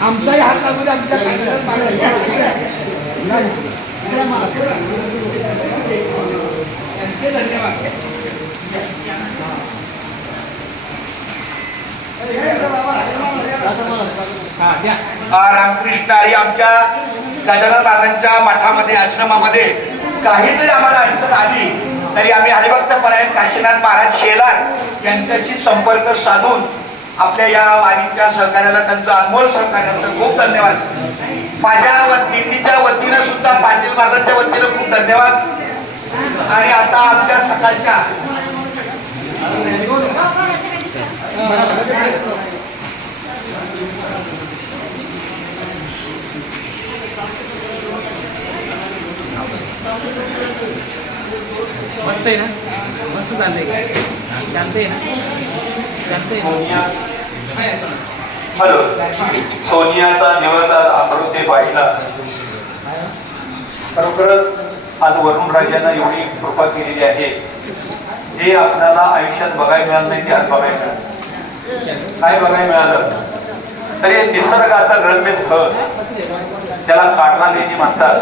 आमचाही हात लागू दे आमच्या धन्यवाद. रामकृष्ण हरी. आमच्या गजानन महाराजांच्या मठामध्ये आश्रमामध्ये काही जरी आम्हाला अडचण आली तरी आम्ही हरिभक्त परायण काशीनाथ महाराज शेलार यांच्याशी संपर्क साधून आपल्या या वारीच्या सहकार्याला त्यांचं अनमोल सहकार्याचं खूप धन्यवाद. माझ्या दिल्लीच्या वतीनं सुद्धा पाटील महाराजांच्या वतीनं खूप धन्यवाद. आणि आता आमच्या सकाळच्या मस्त आहे ना, मस्त चाललंय, शांत आहे ना, शांत आहे. हॅलो, सोनियाचा निवासा अमृते बाईला खरोखरच आज वरुण राजांना एवढी कृपा केलेली आहे जे आपल्याला आयुष्यात बघायला मिळालं नाही ते आज बघायला मिळालं. काय बघायला मिळालं तरी निसर्गाचा रम्य स्थळ त्याला कार्ला लेणी म्हणतात.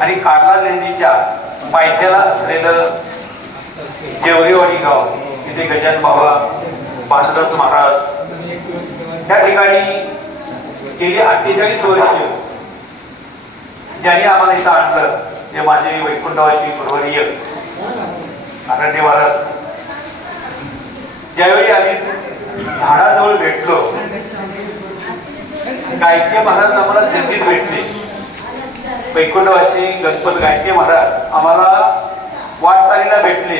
आणि कार्ला लेणीच्या पायथ्याला असलेलं जेवरेवाडी गाव, तिथे गजानन बाबा, पांडुरंग महाराज त्या ठिकाणी गेली 48 वर्ष ज्यांनी आम्हाला इथं आणलं ते माझे वैकुंठवासी गुरुवर्य आनंदी महाराज. ज्यावेळी आम्ही झाडाजवळ भेटलो, गायके महाराज आम्हाला दिल्लीत भेटले. वैकुंठवासी गणपत गायके महाराज आम्हाला वाटचालीला भेटले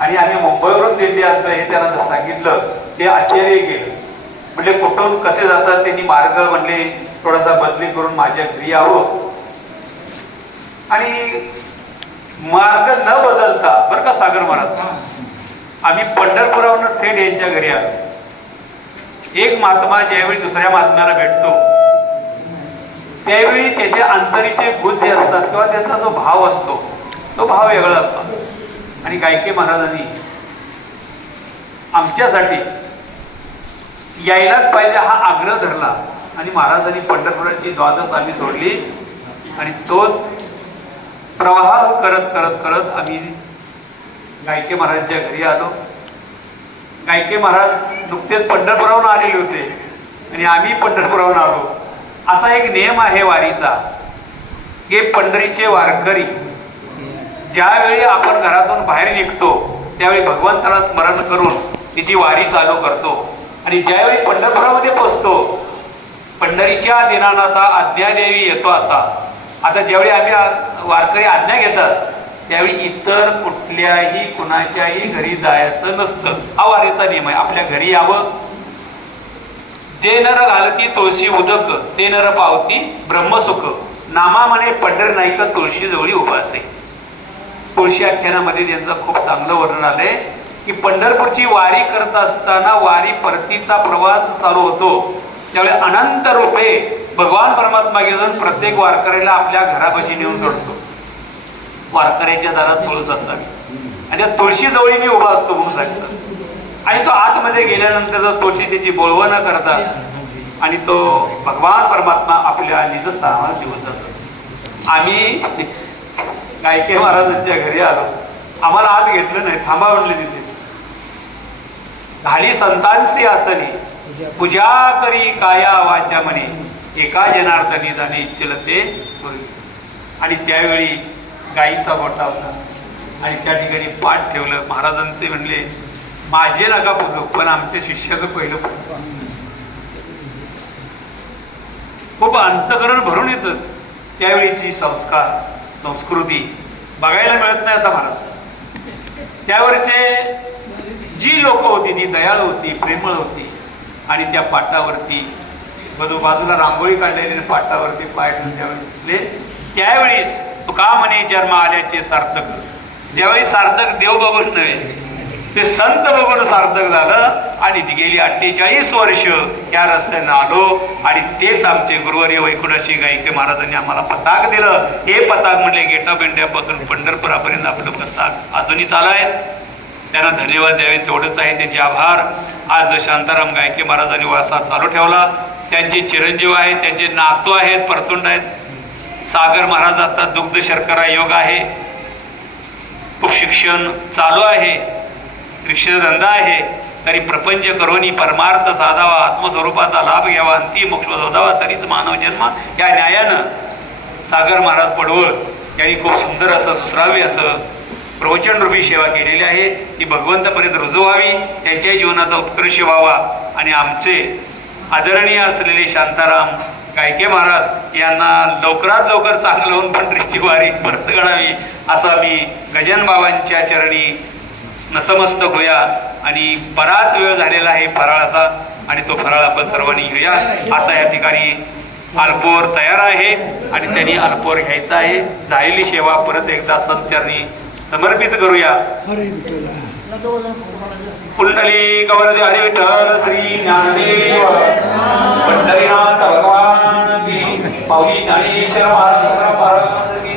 आणि आम्ही मुंबईवरून दिल्ली आणतो हे त्यांना सांगितलं. ते आश्चर्य गेलं. म्हणजे कुठून कसे जातात त्यांनी मार्ग म्हणले थोडासा बदली करून माझ्या घरी यावं. आणि मार्ग न बदलता बरं का सागर महाराज, आम्ही पंढरपुरावरून थेट यांच्या घरी आलो. एक महात्मा ज्यावेळी दुसऱ्या महात्म्याला भेटतो त्यावेळी त्याचे अंतरीचे गुण जे असतात किंवा त्याचा जो भाव असतो तो भाव वेगळा असतो. आणि गायके महाराजांनी आमच्यासाठी यायलाच पाहिजे हा आग्रह धरला आणि महाराजांनी पंढरपुराची द्वादश आम्ही सोडली आणि तोच प्रवाह करत करत करत आम्ही गायके महाराजांच्या घरी आलो. गायके महाराज नुकतेच पंढरपुरावरून आलेले होते आणि आम्ही पंढरपुरावरून आलो. असा एक नियम आहे वारीचा की पंढरीचे वारकरी ज्यावेळी आपण घरातून बाहेर निघतो त्यावेळी भगवंताला स्मरण करून तिची वारी चालू करतो. आणि ज्यावेळी पंढरपुरामध्ये पोचतो, पंढरीच्या दिनानाथा आज्ञादेवी येतो. आता ज्यावेळी आम्ही वारकरी आज्ञा घेतात त्यावेळी इतर कुठल्याही कुणाच्याही घरी जायचं नसतं. हा वारीचा नियम आहे. आपल्या घरी यावं. जे नर घालती तुळशी उदक ते नर पावती ब्रह्मसुख, नामा म्हणे पंढर नाईक तुळशी जवळी उभा असे. तुळशी आख्यानामध्ये त्यांचं खूप चांगलं वर्णन आलंय की पंढरपूरची वारी करत असताना वारी परतीचा प्रवास चालू होतो त्यावेळी अनंत रूपे भगवान परमात्मा घेऊन प्रत्येक वारकऱ्याला आपल्या घरापाशी नेऊन सोडतो. वारकऱ्याच्या दारात तुळस असावी आणि त्या तुळशी जवळी मी उभा असतो म्हणून सांगतात. आणि तो आतमध्ये गेल्यानंतर तो तुळशी त्याची बोलवं न करतात आणि तो भगवान परमात्मा आपल्या निजस्थानाला घेऊन जातो. आम्ही गायके महाराजांच्या घरी आलो. आम्हाला आत घेतलं नाही, थांबा म्हणले तिथे. घाली संतांशी आसनी पूजा करी काया वाचा म्हणे एका जनार्दनी जाणे इच्छिलते. आणि त्यावेळी गाईचा गोठा होता आणि त्या ठिकाणी पाठ ठेवलं. महाराजांचे म्हणले माझे नका पूजू पण आमच्या शिष्याचं पहिलं पूजू. खूप अंतकरण भरून येतं. त्यावेळीची संस्कार संस्कृती बघायला मिळत नाही आता महाराज. त्यावरचे जी लोक होती ती दयाळ होती, प्रेमळ होती. आणि त्या पाटावरती बाजूला रांगोळी काढलेली पाटावरती पाय ठेवले. त्यावेळीस तुका म्हणे जन्म आल्याचे सार्थक. ज्यावेळी सार्थक देव बघून नव्हे ते संत बघून सार्थक झालं. आणि गेली 48 वर्ष या रस्त्यानं आलो आणि तेच आमचे गुरुवर्य वैकुंठवासी गायके महाराजांनी आम्हाला पताक दिलं. हे पताक म्हणले गेट ऑफ इंडियापासून पंढरपुरापर्यंत आपलं पताक अजूनही चालू आहे. त्यांना धन्यवाद द्यावे तेवढंच आहे. त्याचे आभार. आज शांताराम गायके महाराजांनी वारसा चालू ठेवला. त्यांचे चिरंजीव आहेत, त्यांचे नातू आहेत, परतुंड आहेत. सागर महाराज आता दुग्ध शर्करा योग आहे, खूप शिक्षण चालू आहे, रिक्षा धंदा आहे. तरी प्रपंच करोनी परमार्थ साधावा, आत्मस्वरूपाचा लाभ घ्यावा, अंतिम मोक्ष शोधावा, तरीच मानव जन्म या न्यायानं सागर महाराज पडवळ यांनी खूप सुंदर असं सुसरावी असं प्रवचन रूपी सेवा केलेली आहे. ती भगवंतापर्यंत रुजू व्हावी, त्यांच्या जीवनाचा उत्कर्ष व्हावा आणि आमचे आदरणीय असलेले शांताराम गायके महाराज यांना लवकरात लवकर चांगलं होऊन पंढरीची वारी परत घडावी असं आम्ही गजानन बाबांच्या चरणी नतमस्तक होऊया. आणि बराच वेळ झालेला आहे फराळाचा आणि तो फराळ आपण सर्वांनी घेऊया. असा या ठिकाणी अल्पोर तयार आहे आणि त्यांनी अल्पोर घ्यायचा आहे. झालेली सेवा परत एकदा संतचरणी समर्पित करूया. कुंडली कवरदे हरी विठ्ठल श्री ज्ञानदेव पंढरीनाथ भगवान की, माऊली ज्ञानेश्वर महाराज की.